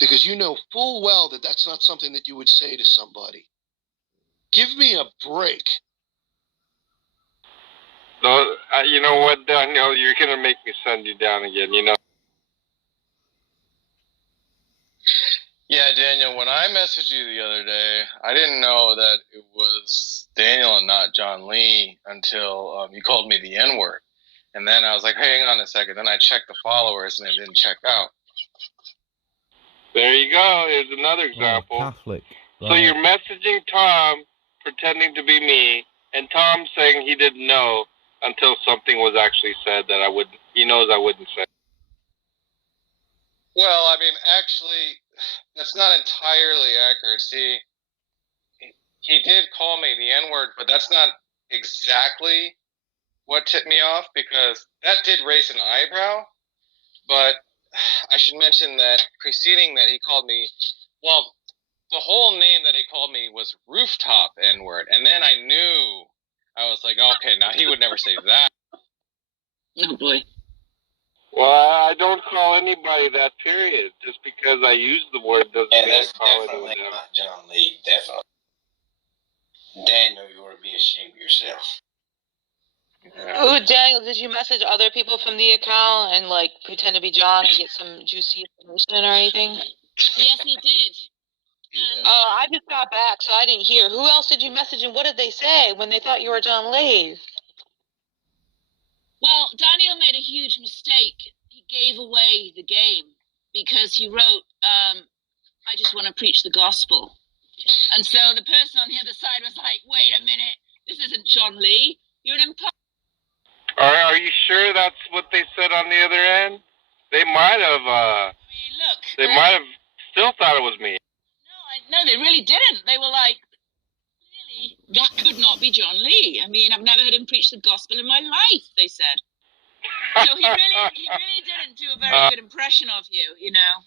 Because you know full well that that's not something that you would say to somebody. Give me a break. No, you know what, Daniel? You're going to make me send you down again, you know. Yeah, Daniel, when I messaged you the other day, I didn't know that it was Daniel and not John Lee until you called me the N-word. And then I was like, hang on a second. Then I checked the followers and it didn't check out. There you go. Here's another example. Catholic. Right. So you're messaging Tom pretending to be me, and Tom saying he didn't know until something was actually said that he knows I wouldn't say. Well, I mean, actually, that's not entirely accurate. See, he did call me the N-word, but that's not exactly what tipped me off, because that did raise an eyebrow. But I should mention that preceding that, he called me, well, the whole name that he called me was Rooftop N-word. And then I knew, I was like, okay, now he would never say that. Oh, boy. Well, I don't call anybody that, period. Just because I use the word doesn't mean I call anyone that. Not John Lee, definitely. Daniel, you ought to be ashamed of yourself. Yeah. Ooh, Daniel, did you message other people from the account and, like, pretend to be John and get some juicy information or anything? Yes, he did. I just got back, so I didn't hear. Who else did you message, and what did they say when they thought you were John Lee? Well, Daniel made a huge mistake. He gave away the game because he wrote, I just want to preach the gospel. And so the person on the other side was like, wait a minute, this isn't John Lee. You're an imposter. Are you sure that's what they said on the other end? They might have, look. They might have still thought it was me. No, they really didn't. They were like, really, that could not be John Lee. I mean, I've never heard him preach the gospel in my life, they said. So he really didn't do a very good impression of you, you know.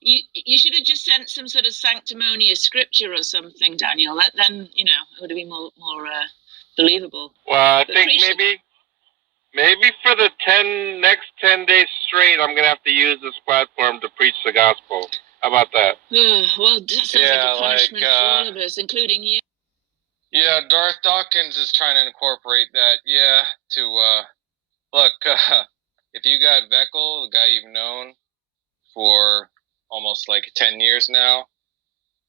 You should have just sent some sort of sanctimonious scripture or something, Daniel. Then, you know, it would have been more believable. Well, I think maybe for the next 10 days straight, I'm going to have to use this platform to preach the gospel. How about that? Well, that sounds like a punishment for all of us, including you. Yeah, Darth Dawkins is trying to incorporate that, look, if you got Veckel, the guy you've known for almost like 10 years now,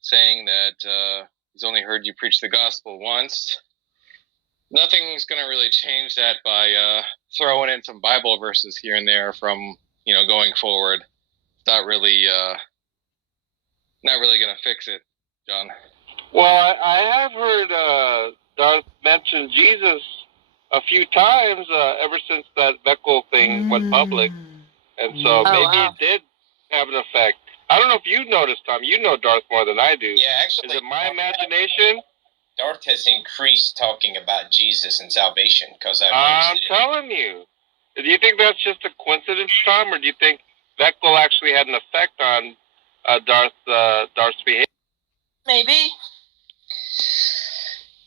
saying that he's only heard you preach the gospel once, nothing's going to really change that by throwing in some Bible verses here and there from, going forward. It's not really going to fix it, John. Well, I have heard Darth mention Jesus a few times ever since that Veckel thing went public. And so maybe it did have an effect. I don't know if you noticed, Tom. You know Darth more than I do. Yeah, actually. Is it my imagination? Darth has increased talking about Jesus and salvation because I'm telling you. Do you think that's just a coincidence, Tom, or do you think Veckel actually had an effect on Darth's behavior? Maybe.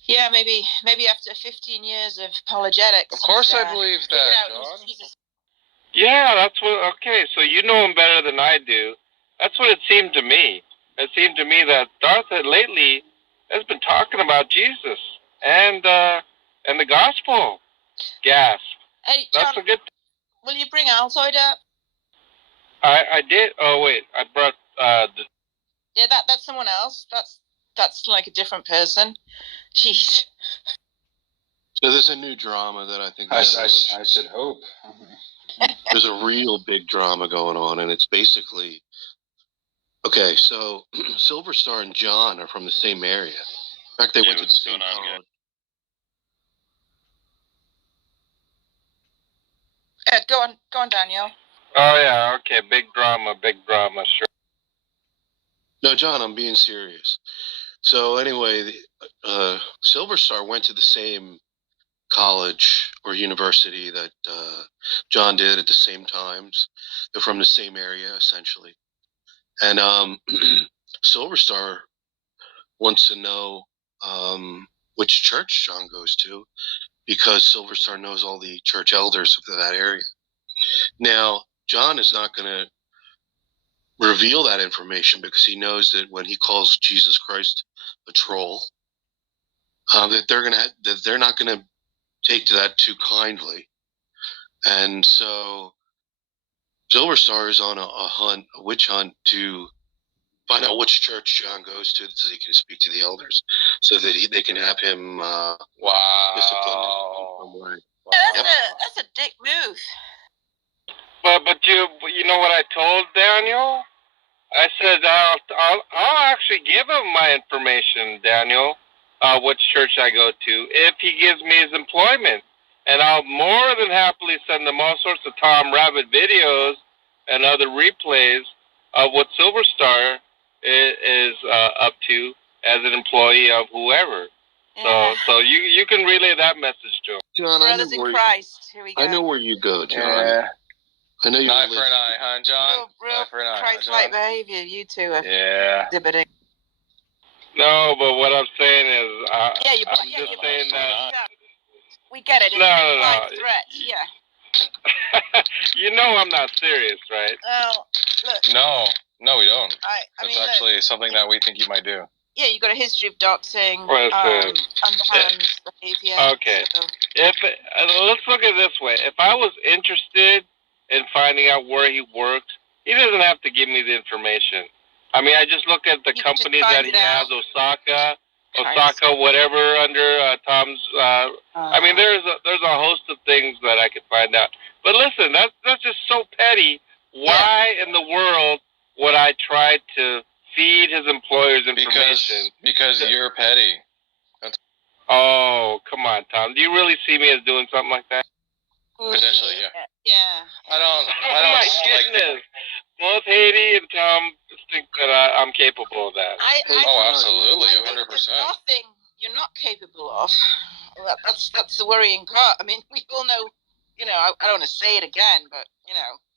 Yeah, maybe after 15 years of apologetics. Of course I believe that, John. Yeah, that's what, okay, so you know him better than I do. That's what it seemed to me. It seemed to me that Darth lately has been talking about Jesus and the gospel. Gasp. Hey, John, that's a good will you bring Altoid up? I did. Oh, wait, I brought, Yeah, that's someone else. That's like a different person. Jeez. So there's a new drama that I think... I should hope. There's a real big drama going on, and it's basically... Okay, so Silver Star and John are from the same area. In fact, they went to the same college. Yeah, go on, Daniel. Oh, yeah, okay, big drama, sure. No, John, I'm being serious. So anyway, Silver Star went to the same college or university that John did at the same times. They're from the same area, essentially. And Silver Star wants to know which church John goes to, because Silver Star knows all the church elders of that area. Now, John is not going to reveal that information because he knows that when he calls Jesus Christ a troll, that they're not gonna take to that too kindly, and so Silver Star is on a witch hunt to find out which church John goes to so he can speak to the elders, so that they can have him disciplined in some way. Yeah, Yep. that's a dick move. But you know what I told Daniel? I said I'll actually give him my information, Daniel, which church I go to, if he gives me his employment, and I'll more than happily send him all sorts of Tom Rabbit videos and other replays of what Silver Star is up to as an employee of whoever. Yeah. So you can relay that message to him. John, Brothers in Christ. Here we go. I know where you go, John. Yeah. I know you. Eye for an eye, huh, John? Real Eye for an eye, huh, Christ-like John? behavior. You two are Yeah. exhibiting. No, but what I'm saying is, I'm you're just saying that. We get it. It's No. implied threats. Yeah. You know I'm not serious, right? Well, look. No, we don't. I That's mean, actually look, something that we think you might do. yeah, you got a history of doxing, Well, underhand behavior. Okay. So, Let's look at it this way. If I was interested in finding out where he works, he doesn't have to give me the information. I mean, I just look at the You can just companies find that he it out. has, Osaka, whatever, under Tom's. I mean, there's a host of things that I could find out. But listen, that's just so petty. Why in the world would I try to feed his employers information? Because you're petty. Oh, come on, Tom. Do you really see me as doing something like that? Potentially, yeah. Yeah. I don't Oh my goodness. Both Haiti and Tom think that I'm capable of that. Absolutely, I think 100%. there's nothing you're not capable of. That's the worrying part. I mean, we all know. I don't want to say it again, but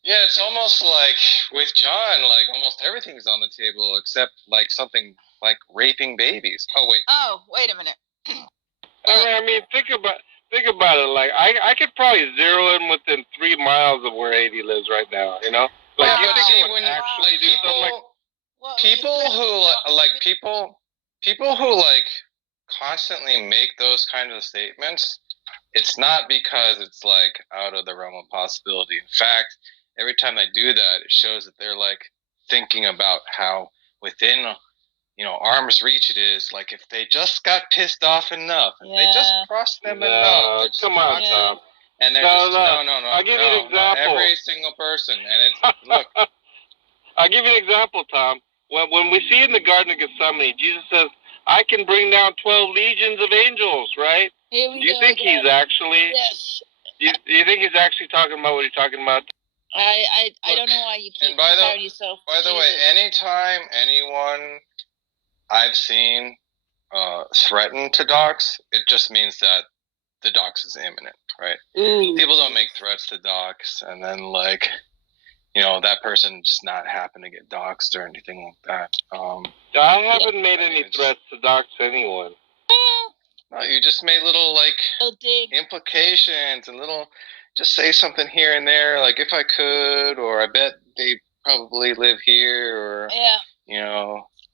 Yeah, it's almost like with John, like almost everything's on the table except like something like raping babies. Oh wait. Oh, wait a minute. I mean, think about it. Like, I could probably zero in within 3 miles of where Haiti lives right now. Like, Wow. you think he When would actually do something like? Well, people who like constantly make those kinds of statements, it's not because it's like out of the realm of possibility. In fact, every time they do that, it shows that they're like thinking about how within arm's reach it is. Like if they just got pissed off enough, if they just crossed them enough. Come on, Tom. And they're No. no. I'll give you an example. Every single person, and it's look. I'll give you an example, Tom. When we see in the Garden of Gethsemane, Jesus says, "I can bring down 12 legions of angels." Right? Do you think he's actually? Yes. Do you think he's actually talking about what he's talking about? I don't know why you keep And by comparing yourself. By the way, anytime anyone I've seen threaten to dox, it just means that the dox is imminent, right? Ooh. People don't make threats to dox and then like, that person just not happen to get doxed or anything like that. I haven't made any threats to dox anyone. No, you just made little like implications and just say something here and there, like if I could, or I bet they probably live here, or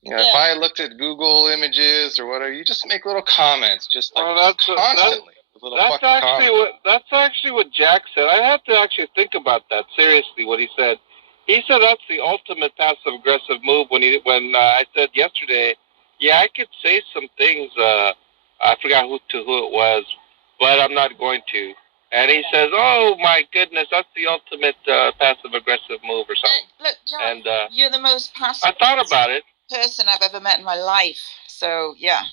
if I looked at Google Images or whatever, you just make little comments, just like constantly. That's actually what Jack said. I have to actually think about that seriously. What he said. He said that's the ultimate passive aggressive move. When I said yesterday, I could say some things. I forgot who it was, but I'm not going to. And he says, "Oh my goodness, that's the ultimate passive aggressive move or something." Look, John, you're the most passive. I thought about it. Person I've ever met in my life. So yeah.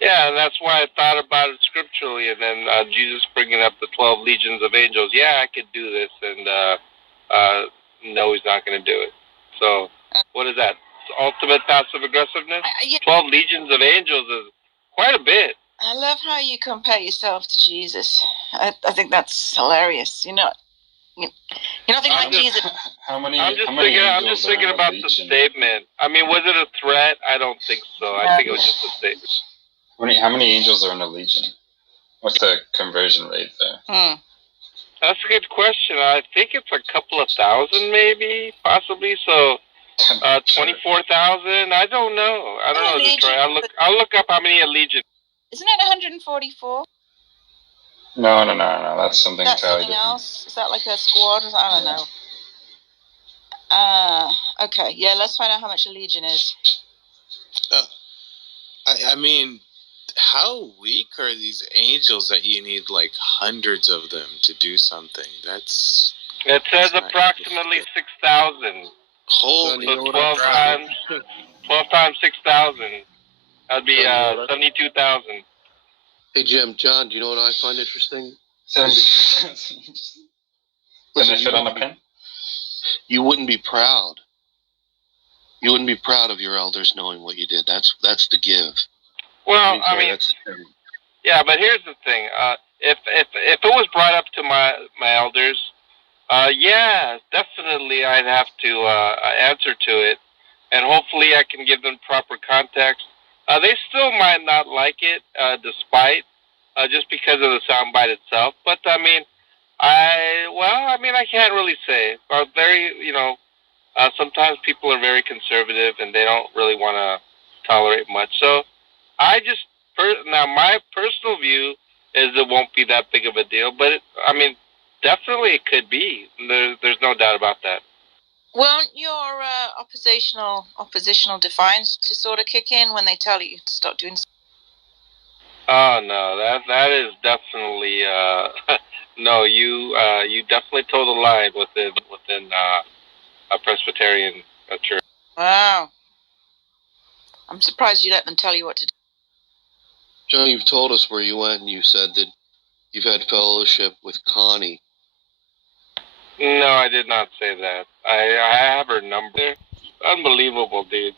Yeah, and that's why I thought about it scripturally, and then Jesus bringing up the 12 legions of angels. Yeah, I could do this, and no, he's not going to do it. So, what is that? Ultimate passive aggressiveness? 12 legions of angels is quite a bit. I love how you compare yourself to Jesus. I think that's hilarious. You're not thinking like Jesus. I'm just thinking about the statement. I mean, was it a threat? I don't think so. I think it was just a statement. How many angels are in a legion? What's the conversion rate there? That's a good question. I think it's a couple of thousand, maybe, possibly. So, 24,000. I don't know. I don't know, Detroit. I'll look up how many Allegiant. Isn't it 144? No. That's something That's entirely something different. else? Is that like a squad? I don't know. Okay. Yeah, let's find out how much a Legion is. I mean, how weak are these angels that you need like hundreds of them to do something? It says approximately 6,000. Holy So 12 times 6,000. That'd be 72,000. Hey, John, do you know what I find interesting? Finish it on a pin? You wouldn't be proud. You wouldn't be proud of your elders knowing what you did. That's the give. Well, I mean, that's the thing. Yeah, but here's the thing. If it was brought up to my elders, yeah, definitely I'd have to answer to it, and hopefully I can give them proper context. They still might not like it, despite just because of the soundbite itself. But I mean, I can't really say. Sometimes people are very conservative and they don't really want to tolerate much. So now my personal view is it won't be that big of a deal, but definitely it could be. There's no doubt about that. Won't your oppositional defiance to sort of kick in when they tell you to stop doing? Oh no, that is definitely no. You definitely told a line within a Presbyterian church. Wow, I'm surprised you let them tell you what to do. John, you've told us where you went, and you said that you've had fellowship with Connie. No, I did not say that. I have her number. Unbelievable, dude.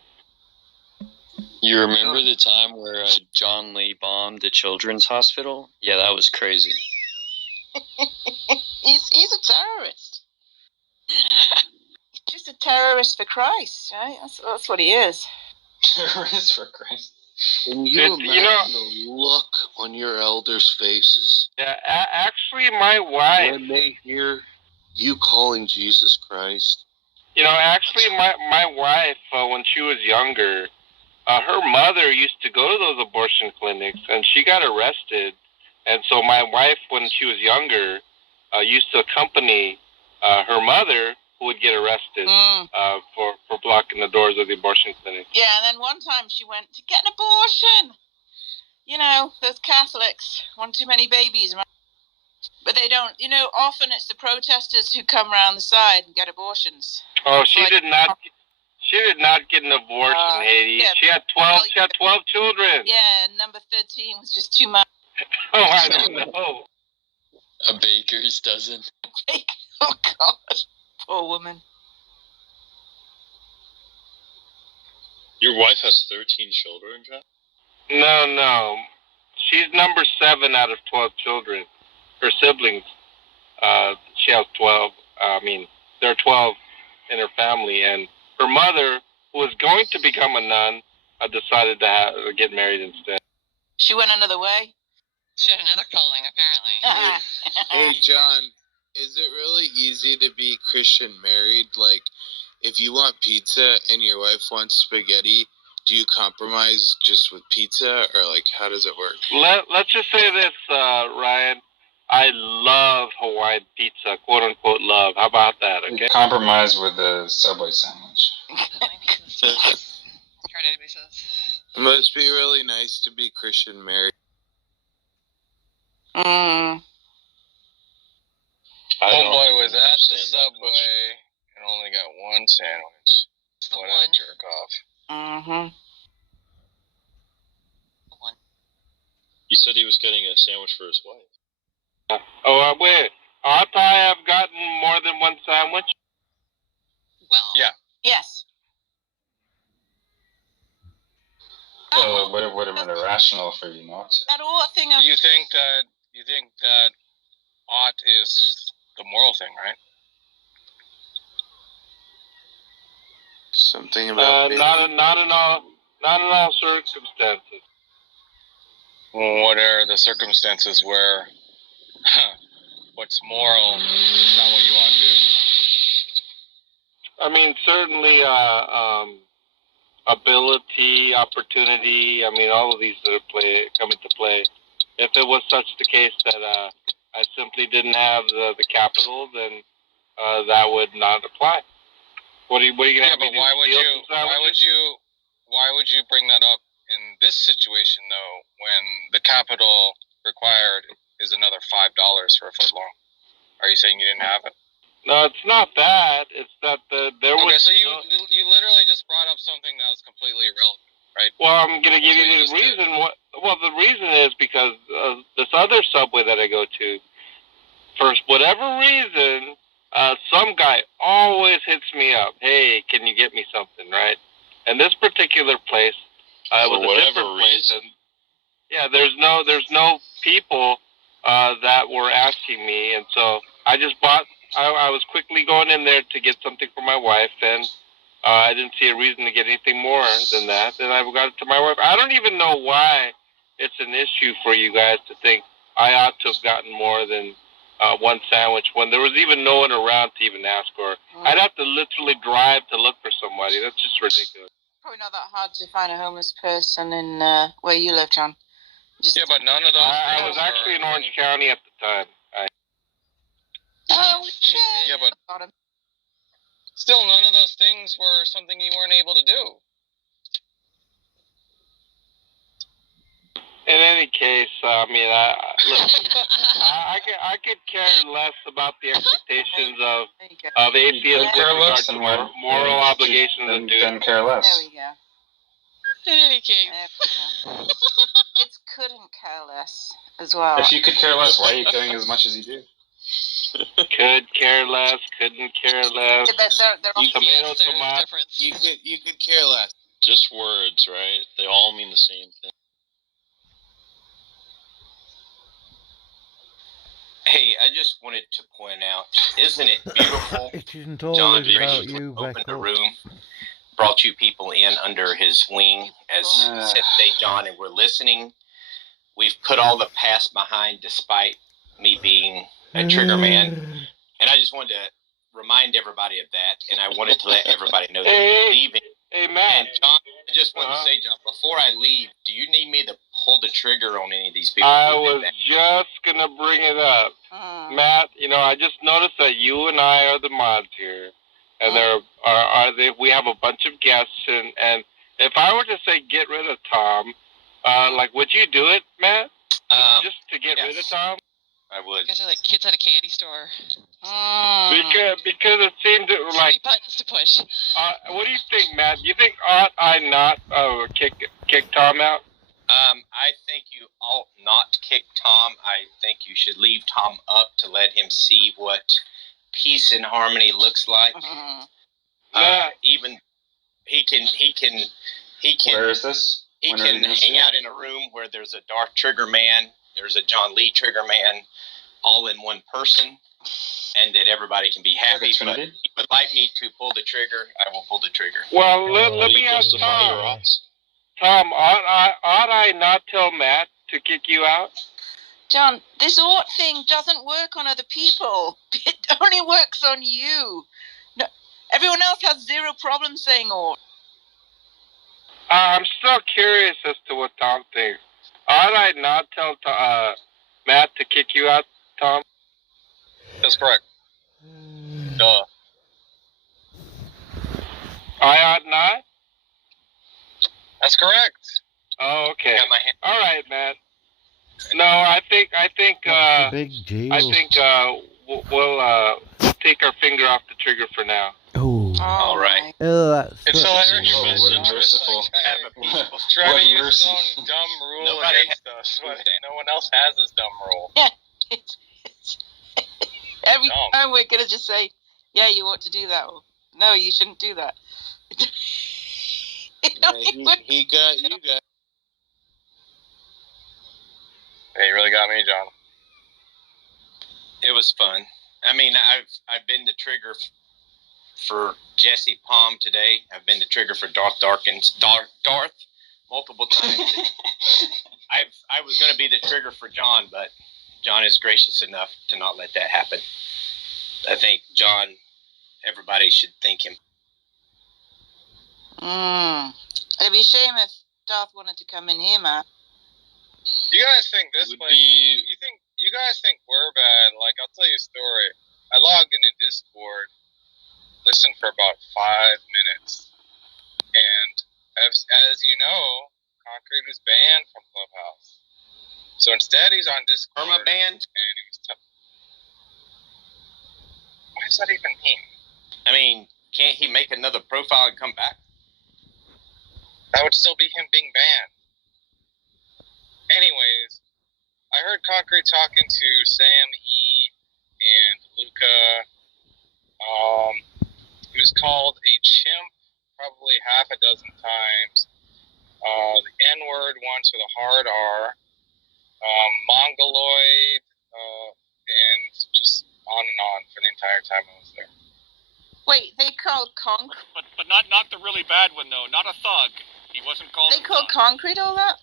You remember the time where John Lee bombed the children's hospital? Yeah, that was crazy. He's a terrorist. Just a terrorist for Christ, right? That's what he is. Terrorist for Christ. Can you imagine the look on your elders' faces? Yeah, actually, my wife. When they hear you calling Jesus Christ. Actually, my wife, when she was younger, her mother used to go to those abortion clinics, and she got arrested. And so my wife, when she was younger, used to accompany her mother, who would get arrested for blocking the doors of the abortion clinic. Yeah, and then one time she went to get an abortion. Those Catholics want too many babies, but they don't. Often it's the protesters who come around the side and get abortions. Oh, she did not. She did not get an abortion, Haiti. Yeah, she had 12. She had 12 children. Yeah, number 13 was just too much. Oh, I don't know. A baker's dozen. Oh God, poor woman. Your wife has 13 children, John? No. She's number 7 out of 12 children. Her siblings, she has 12. There are 12 in her family, and her mother, who was going to become a nun, decided to get married instead. She went another way? She had another calling, apparently. Hey, John, is it really easy to be Christian married? Like, if you want pizza and your wife wants spaghetti, do you compromise just with pizza, or, like, how does it work? Let's just say this, Ryan. I love Hawaiian pizza, quote-unquote love. How about that, okay? Compromise with the Subway sandwich. It must be really nice to be Christian married. Homeboy was at the Subway and only got one sandwich. What a jerk off. Mm-hmm. He said he was getting a sandwich for his wife. Oh, wait. Ought I have gotten more than one sandwich? Well. Yeah. Yes. So it would have been irrational for you not to. That whole thing of... You think that ought is the moral thing, right? Something about not in all circumstances. What are the circumstances where what's moral is not what you ought to do. I mean, certainly, ability, opportunity. I mean, all of these that come into play. If it was such the case that I simply didn't have the capital, then that would not apply. What are you gonna have me do? Why would you bring that up in this situation though, when the capital required is another $5 for a foot long? Are you saying you didn't have it? No, it's not that. It's that there was. Okay, so you literally just brought up something that was completely irrelevant, right? Well, I'm gonna give you the reason. The reason is because this other subway that I go to, for whatever reason, some guy always hits me up. Hey, can you get me something, right? And this particular place, was a different place. And, yeah, there's no people that were asking me, and so I just bought. I was quickly going in there to get something for my wife, and I didn't see a reason to get anything more than that. And I got it to my wife. I don't even know why it's an issue for you guys to think I ought to have gotten more than one sandwich when there was even no one around to even ask for. I'd have to literally drive to look for somebody. That's just ridiculous. Probably not that hard to find a homeless person in where you live, John. Yeah, but none of those. I was actually in Orange County at the time. Yeah, but still, none of those things were something you weren't able to do. In any case, I mean, listen, I could care less about the expectations of atheists with regard to moral obligations and duties. Then care less. There we go. In any case. It couldn't care less as well. If you could care less, why are you caring as much as you do? Could care less, couldn't care less. They're all Tomato, tomato. difference. You could care less. Just words, right? They all mean the same thing. Hey, I just wanted to point out, isn't it beautiful? It isn't John always Deere about you, opened the Beckle. room, brought you people in under his wing as Say John, and we're listening. We've put all the past behind despite me being a trigger man. And I just wanted to remind everybody of that, and I wanted to let everybody know that we're leaving. Hey, Matt. And John, I just wanted to say, John, before I leave, do you need me to pull the trigger on any of these people? I was just going to bring it up. Matt, I just noticed that you and I are the mods here. And we have a bunch of guests. And if I were to say get rid of Tom, would you do it, Matt? Just to get rid of Tom? I would. You guys are like kids at a candy store. Because it seemed like buttons to push. What do you think, Matt? You think ought I not kick Tom out? I think you ought not kick Tom. I think you should leave Tom up to let him see what peace and harmony looks like. Even he can. Where is this? He can hang out in a room where there's a Darth Trigger Man, there's a John Lee Trigger Man, all in one person, and that everybody can be happy. But if you would like me to pull the trigger, I will pull the trigger. Well, let me ask Tom. Tom, ought I not tell Matt to kick you out? John, this ought thing doesn't work on other people. It only works on you. No, everyone else has zero problem saying ought. I'm still curious as to what Tom thinks. Ought I not tell Matt to kick you out, Tom? That's correct. Duh. I ought not? That's correct. Oh, okay. Got my hand. All right, Matt. No, I think big deal? I think we'll take our finger off the trigger for now. Oh. All right. Oh, that's It's hilarious. What merciful. Trying to use mercy. his own dumb rule Nobody against us, but no one else has his dumb rule. Every time we're going to just say, yeah, you ought to do that. Or, no, you shouldn't do that. He got you got. Hey, you really got me, John. It was fun. I mean, I've been the trigger for Jesse Palm today. I've been the trigger for Darth multiple times. I was going to be the trigger for John, but John is gracious enough to not let that happen. I think John, everybody should thank him. It'd be a shame if Darth wanted to come in here, Matt. You guys think this place? You guys think we're bad? Like, I'll tell you a story. I logged into Discord, listened for about 5 minutes, and as you know, Concrete was banned from Clubhouse. So instead, he's on Discord. Perma banned? And he was what does that even mean? I mean, can't he make another profile and come back? That would still be him being banned. Anyways, I heard Concrete talking to Sam E and Luca. He was called a chimp probably half a dozen times. The N-word once with a hard R. Mongoloid, and just on and on for the entire time I was there. Wait, they called Concrete? But not the really bad one, though. Not a thug. He wasn't called They called Concrete all that?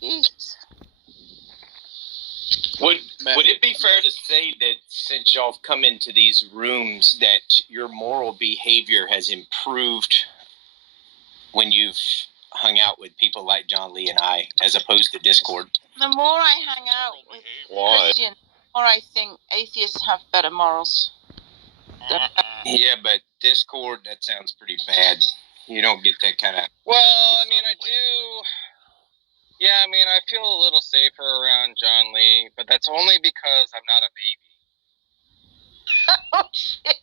Jesus. Would it be fair to say that since y'all have come into these rooms that your moral behavior has improved when you've hung out with people like John Lee and I, as opposed to Discord? The more I hang out with Christians, the more I think atheists have better morals. Yeah, but Discord, that sounds pretty bad. You don't get that kind of... Well, I mean, I do... Yeah, I mean, I feel a little safer around John Lee, but that's only because I'm not a baby. Oh, shit.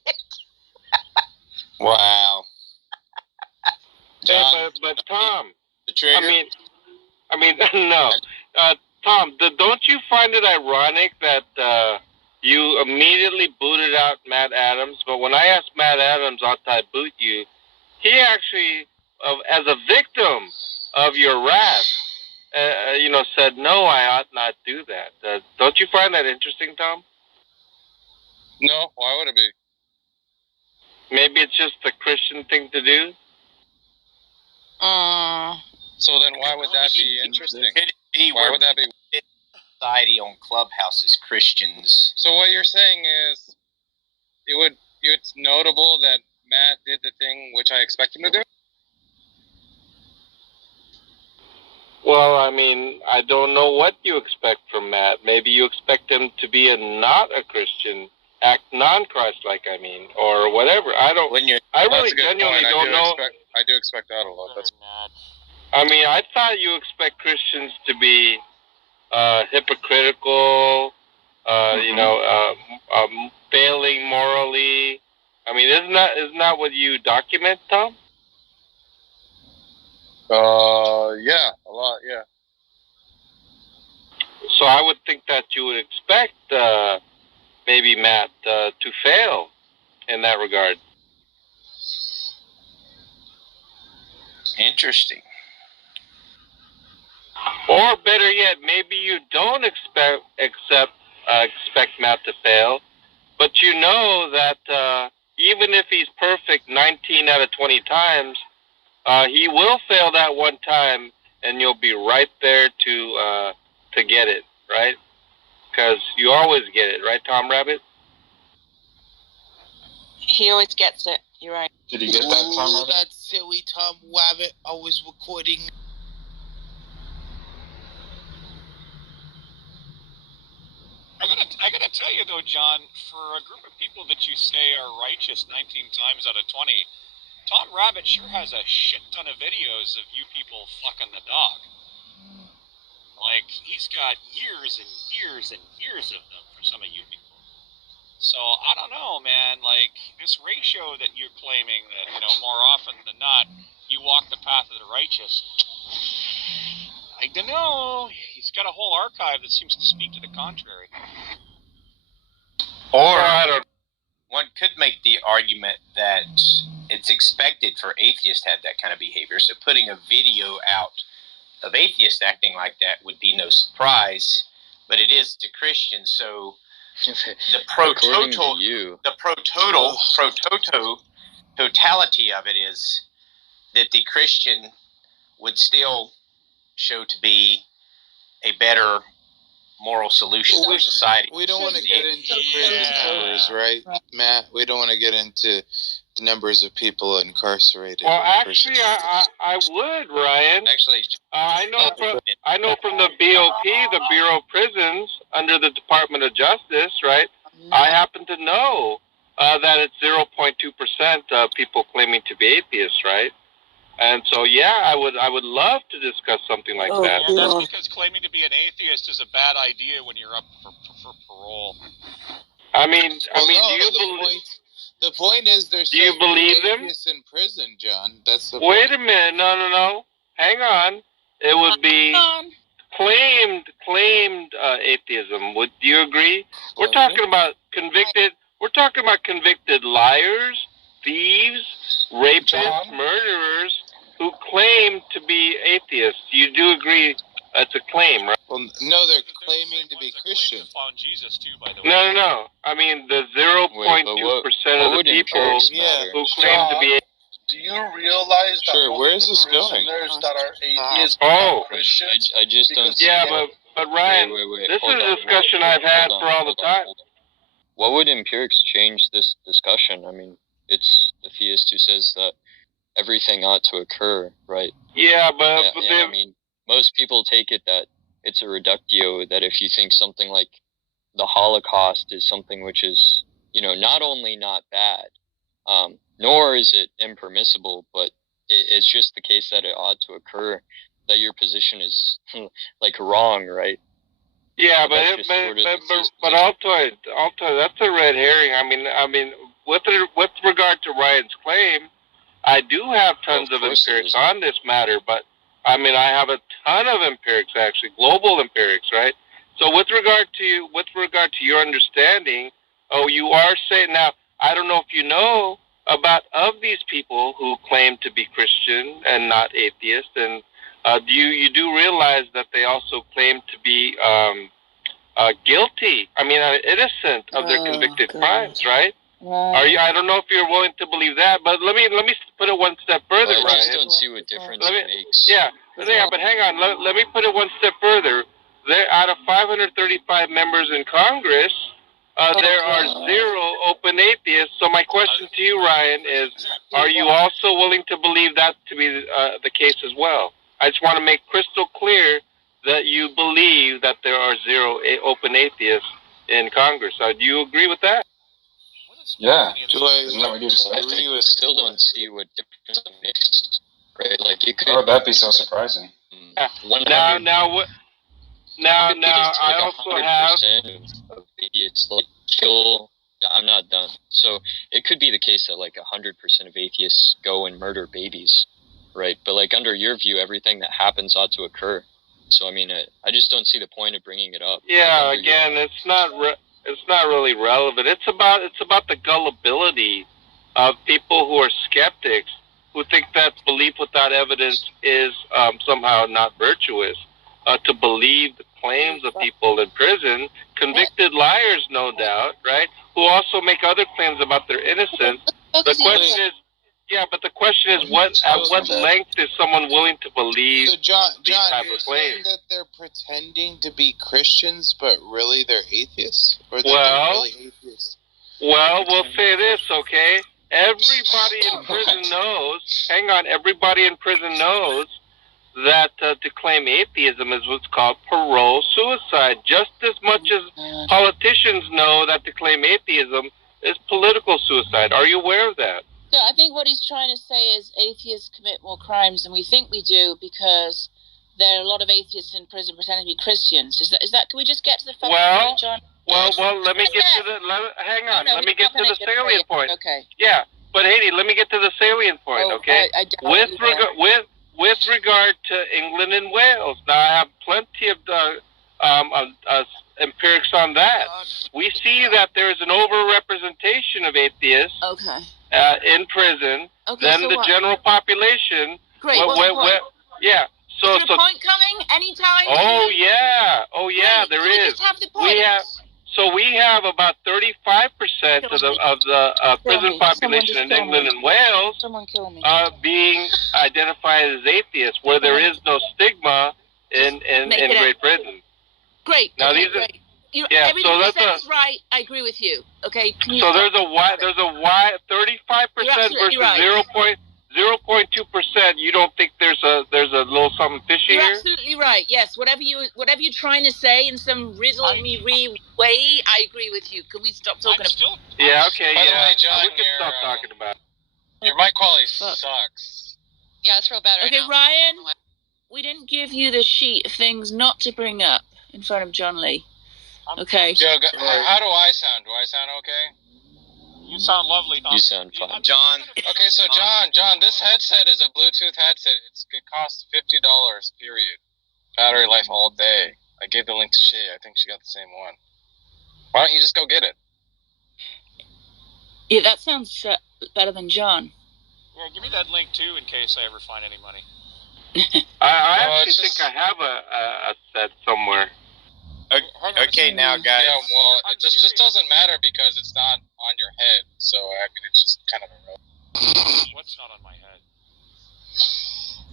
Wow. Yeah, but Tom, the trigger? I mean, no. Tom, don't you find it ironic that you immediately booted out Matt Adams, but when I asked Matt Adams, ought I boot you, he actually, as a victim of your wrath, said, no, I ought not do that. Don't you find that interesting, Tom? No, why would it be? Maybe it's just a Christian thing to do? So then why would that be interesting? Why would that be? Society on Clubhouse as Christians. So what you're saying is, it's notable that Matt did the thing which I expect him to do? Well, I mean, I don't know what you expect from Matt. Maybe you expect him to be not a Christian, act non-Christ-like, or whatever. I really genuinely don't know. I do expect that a lot. I mean, I thought you expect Christians to be hypocritical, failing morally. I mean, isn't that what you document, Tom? Yeah, a lot, yeah. So I would think that you would expect maybe Matt to fail in that regard. Interesting. Or better yet, maybe you don't expect Matt to fail, but you know that even if he's perfect 19 out of 20 times, he will fail that one time, and you'll be right there to get it, right? Because you always get it, right, Tom Rabbit? He always gets it. You're right. Did he get that, Tom Rabbit? That silly Tom Rabbit, always recording. I gotta tell you though, John, for a group of people that you say are righteous 19 times out of 20, Tom Rabbit sure has a shit ton of videos of you people fucking the dog. Like, he's got years and years and years of them for some of you people. So, I don't know, man, like, this ratio that you're claiming that, more often than not, you walk the path of the righteous, I don't know. He's got a whole archive that seems to speak to the contrary. Or one could make the argument that it's expected for atheists to have that kind of behavior. So putting a video out of atheists acting like that would be no surprise, but it is to Christians. So the totality of it is that the Christian would still show to be a better moral solution Well, for society. We don't want to get into prison numbers, right, Matt? We don't want to get into the numbers of people incarcerated. Well, in actually, prison. I would, Ryan. Actually, I know from the BOP, the Bureau of Prisons, under the Department of Justice, right? I happen to know that it's 0.2% of people claiming to be atheists, right? And so, yeah, I would love to discuss something like that. Well, that's because claiming to be an atheist is a bad idea when you're up for parole. I mean, Well, do no, you the believe? point, the point is there's Do you believe them? atheists in prison, John. That's the Wait point. a minute, no. Hang on. It would be claimed atheism. Would you agree? We're talking about convicted liars, thieves, rapists, murderers who claim to be atheists. You do agree that's a claim, right? Well, no, they're claiming to be Christian. Found Jesus too, by the way. No. I mean the 0.2% of the people who claim to be atheists. Do you realize that Sure, where is this going? prisoners that are atheists Oh. Christians? I just don't see Yeah, that. but Ryan, Wait, this hold is a on, discussion hold on, I've had hold for on, all the hold on, time. hold on. What would empirics change this discussion? I mean, it's the theist who says that everything ought to occur, right? Yeah, but I mean, most people take it that it's a reductio, that if you think something like the Holocaust is something which is, not only not bad, nor is it impermissible, but it's just the case that it ought to occur, that your position is like wrong, right? yeah, But that's just sort of the theist but Altoid, that's a red herring. I mean, with regard to Ryan's claim, I do have tons of empirics on this matter, but I mean, I have a ton of empirics actually, global empirics, right? So with regard to your understanding, you are saying now. I don't know if you know about of these people who claim to be Christian and not atheist, and you do realize that they also claim to be guilty? I mean, innocent of their convicted crimes, right? Are you? I don't know if you're willing to believe that, but let me put it one step further, I just Ryan. don't see what difference it makes. Yeah, but hang on. Let me put it one step further. There, out of 535 members in Congress, there are 0 open atheists. So my question to you, Ryan, is: are you also willing to believe that to be the case as well? I just want to make crystal clear that you believe that there are 0 open atheists in Congress. Do you agree with that? Yeah. Isn't that what you just said? I still don't see what difference it makes, right? Like, it could. How would that be so surprising? Now, I also have. Of idiots like kill. I'm not done. So it could be the case that like 100% of atheists go and murder babies, right? But like under your view, everything that happens ought to occur. So I mean, I just don't see the point of bringing it up. Yeah, again, it's not really relevant. It's about the gullibility of people who are skeptics, who think that belief without evidence is somehow not virtuous. To believe the claims of people in prison, convicted liars, no doubt, right? Who also make other claims about their innocence. The question is, at what length is someone willing to believe John, these type you're of saying claims? that they're pretending to be Christians, but really they're atheists? Or that Well, they're really atheists? Well, we'll say this, okay? Everybody in prison knows, everybody in prison knows that to claim atheism is what's called parole suicide, just as much as politicians know that to claim atheism is political suicide. Are you aware of that? So I think what he's trying to say is atheists commit more crimes than we think we do because there are a lot of atheists in prison pretending to be Christians. Is that? Can we just get to the fucking point, John? Well, let me get to the. Hang on. Let me get to the salient point. Okay. Yeah, but Haiti, let me get to the salient point. Okay. With regard to England and Wales, now I have plenty of empirics on that. We see that there is an overrepresentation of atheists in prison than so the what? General population. Great. What's the point? Yeah. So, is there a point coming anytime? Oh yeah, there Can we is. just have the point? We have about 35% of the prison population in England and Wales being identified as atheists, where there is no stigma in Great Britain. Great. Now okay, these are. great. Everything so you that's said is right. I agree with you. Okay. So there's a 35% versus right. 0.2%. You don't think there's a little something fishy You're here? absolutely right. Yes, whatever you're trying to say in some rizzle-me-ree way, I agree with you. Can we stop talking about? Yeah. Okay. By the Yeah. way, John, we can stop talking about it. your mic quality sucks. Yeah, it's real bad right Okay, now. Ryan, we didn't give you the sheet of things not to bring up in front of John Lee. Okay. Joe, how do I sound? Do I sound okay? You sound lovely, Tom. You sound fine. John. Okay, so John, this headset is a Bluetooth headset. It costs $50, period. Battery life all day. I gave the link to Shay. I think she got the same one. Why don't you just go get it? Yeah, that sounds better than John. Yeah, give me that link too in case I ever find any money. I actually think I have a set somewhere. Okay, now guys. Yeah, well, it just doesn't matter because it's not on your head. So I mean, it's just kind of irrelevant. What's not on my head?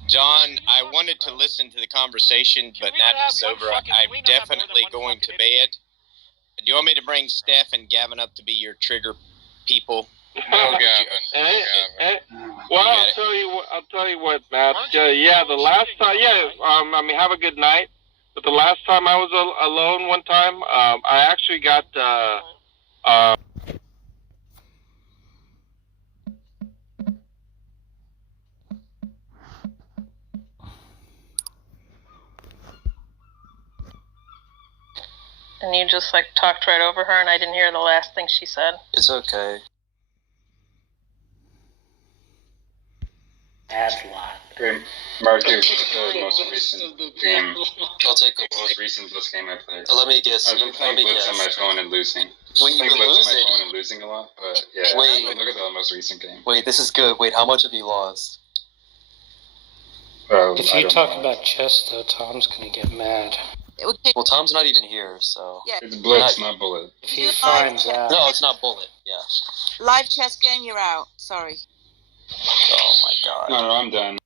John, I wanted to listen to the conversation, but now that it's over, I'm definitely going to bed. Do you want me to bring Steph and Gavin up to be your trigger people? No, Gavin. Well, I'll tell you what, Matt. Yeah, the last time. Yeah, I mean, have a good night. But the last time I was alone one time, I actually got And you just like talked right over her, and I didn't hear the last thing she said. It's okay. Mark, the most recent game. I'll take a most recent Blitz game I played. Let me guess. I've been playing Blitz on my phone and losing. Wait, you've been losing? On my phone and losing a lot, but yeah. Wait. Look at the most recent game. Wait, this is good. Wait, how much have you lost? If you talk about chess, though, Tom's gonna get mad. Well, Tom's not even here, so. Yeah. It's Blitz, not Bullet. If he finds out. No, it's not Bullet. Yeah. Live chess game, you're out. Sorry. Oh my god. No, I'm done.